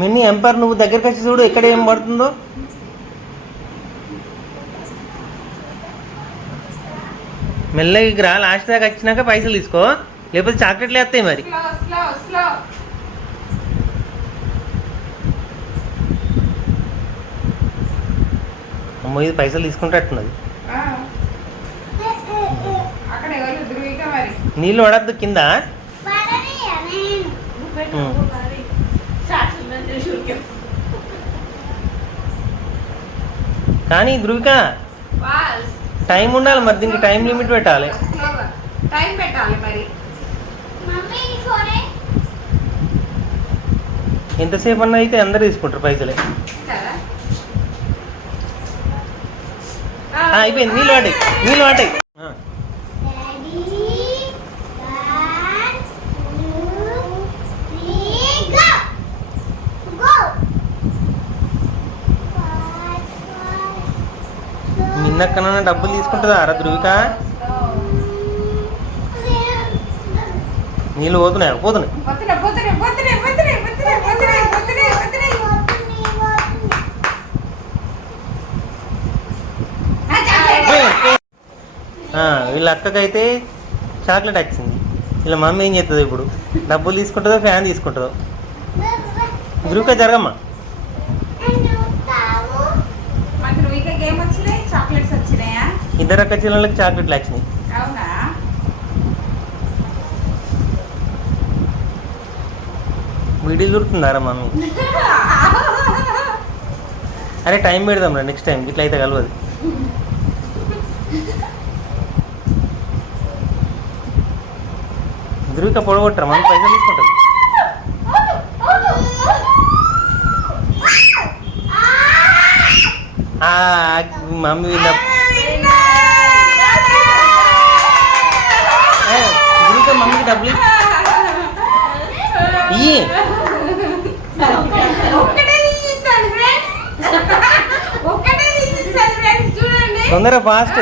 Mini umpire నువ్వు దగ్గరికి వచ్చి చూడు ఎక్కడ ఏం పడుతుందో. మెల్లగా రా, లాస్ట్ దాకా వచ్చినాక పైసలు తీసుకో, లేకపోతే చాక్లెట్లు వేస్తాయి మరి. అమ్మో ఇది పైసలు తీసుకుంటట్టున్నది. నీళ్ళు పడద్దు కింద. కానీ ధృవిక టైం ఉండాలి మరి, దీనికి టైం లిమిట్ పెట్టాలి. ఎంతసేపు అన్న అయితే అందరు తీసుకుంటారు పైసలే. అయిపోయింది, నీళ్ళు వాటాయి, నీళ్ళు వాటాయి. నిన్నకన్నా డబ్బులు తీసుకుంటుందా అరా ధృవిక? నీళ్ళు పోతున్నాయి, పోతున్నాయి. వీళ్ళ అక్కకైతే చాక్లెట్ వచ్చింది. వీళ్ళ మమ్మీ ఏం చేస్తుంది ఇప్పుడు? డబ్బులు తీసుకుంటుందో ఫ్యాన్ తీసుకుంటుందో? ధృవిక జరగమ్మా. ఇద్దరు అక్క చెల్లెళ్ళకి చాక్లెట్లు వచ్చినాయి. వీడియో దొరుకుతుందారా మమ్మీ? అరే టైం పెడదాం రా నెక్స్ట్ టైం, ఇట్లా అయితే కలవదు. ధృవిక పొడగొట్టరా, మమ్మీ పైసలు తీసుకుంటుంది. మమ్మీ ధృవిక మమ్మీకి డబ్బులు ఇయ్యి. తొందరగా ఫాస్ట్.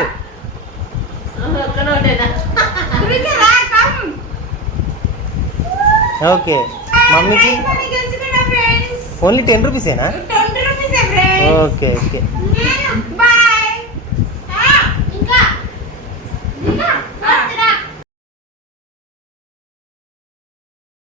ఓకే మమ్మీకి ఓన్లీ 10 రూపీసేనా? Okay okay.